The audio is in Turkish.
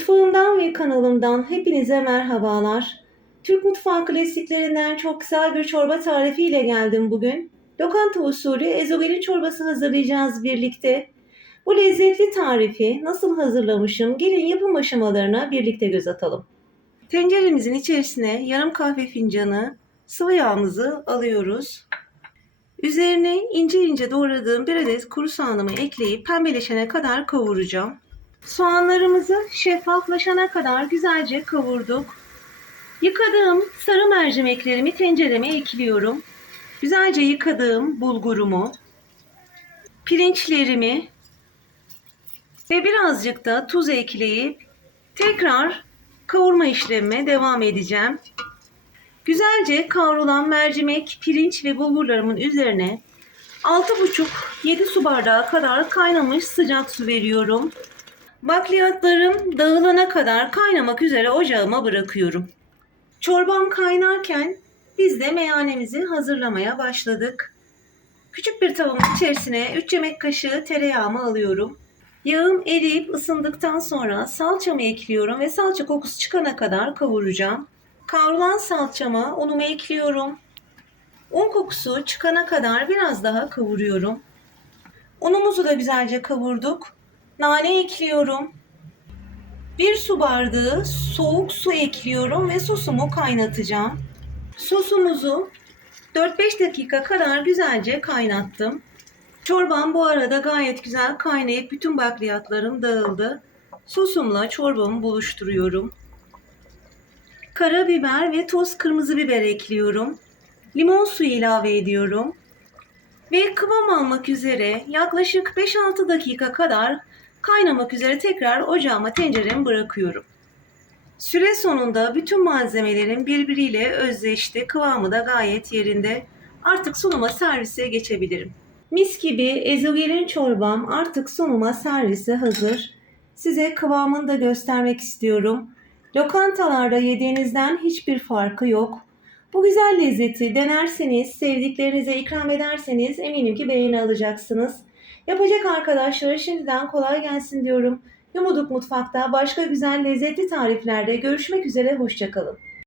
Mutfağımdan ve kanalımdan hepinize merhabalar. Türk mutfağı klasiklerinden çok güzel bir çorba tarifiyle geldim bugün. Lokanta usulü ezogelin çorbası hazırlayacağız birlikte. Bu lezzetli tarifi nasıl hazırlamışım gelin yapım aşamalarına birlikte göz atalım. Tenceremizin içerisine yarım kahve fincanı sıvı yağımızı alıyoruz. Üzerine ince ince doğradığım bir adet kuru soğanımı ekleyip pembeleşene kadar kavuracağım. Soğanlarımızı şeffaflaşana kadar güzelce kavurduk. Yıkadığım sarı mercimeklerimi tencereme ekliyorum. Güzelce yıkadığım bulgurumu, pirinçlerimi ve birazcık da tuz ekleyip tekrar kavurma işlemime devam edeceğim. Güzelce kavrulan mercimek, pirinç ve bulgurlarımın üzerine 6,5-7 su bardağı kadar kaynamış sıcak su veriyorum. Bakliyatlarım dağılana kadar kaynamak üzere ocağıma bırakıyorum. Çorbam kaynarken biz de meyanemizi hazırlamaya başladık. Küçük bir tavamın içerisine 3 yemek kaşığı tereyağımı alıyorum. Yağım eriyip ısındıktan sonra salçamı ekliyorum ve salça kokusu çıkana kadar kavuracağım. Kavrulan salçama unumu ekliyorum. Un kokusu çıkana kadar biraz daha kavuruyorum. Unumuzu da güzelce kavurduk. Nane ekliyorum. Bir su bardağı soğuk su ekliyorum ve sosumu kaynatacağım. Sosumuzu 4-5 dakika kadar güzelce kaynattım. Çorbam bu arada gayet güzel kaynayıp bütün bakliyatlarım dağıldı. Sosumla çorbamı buluşturuyorum. Karabiber ve toz kırmızı biber ekliyorum. Limon suyu ilave ediyorum. Ve kıvam almak üzere yaklaşık 5-6 dakika kadar kaynamak üzere tekrar ocağıma tenceremi bırakıyorum. Süre sonunda bütün malzemelerim birbiriyle özleşti. Kıvamı da gayet yerinde. Artık sunuma servise geçebilirim. Mis gibi ezogelin çorbam artık sunuma servise hazır. Size kıvamını da göstermek istiyorum. Lokantalarda yediğinizden hiçbir farkı yok. Bu güzel lezzeti denerseniz, sevdiklerinize ikram ederseniz eminim ki beğeni alacaksınız. Yapacak arkadaşlara şimdiden kolay gelsin diyorum. Yumuduk Mutfak'ta başka güzel lezzetli tariflerde görüşmek üzere, hoşçakalın.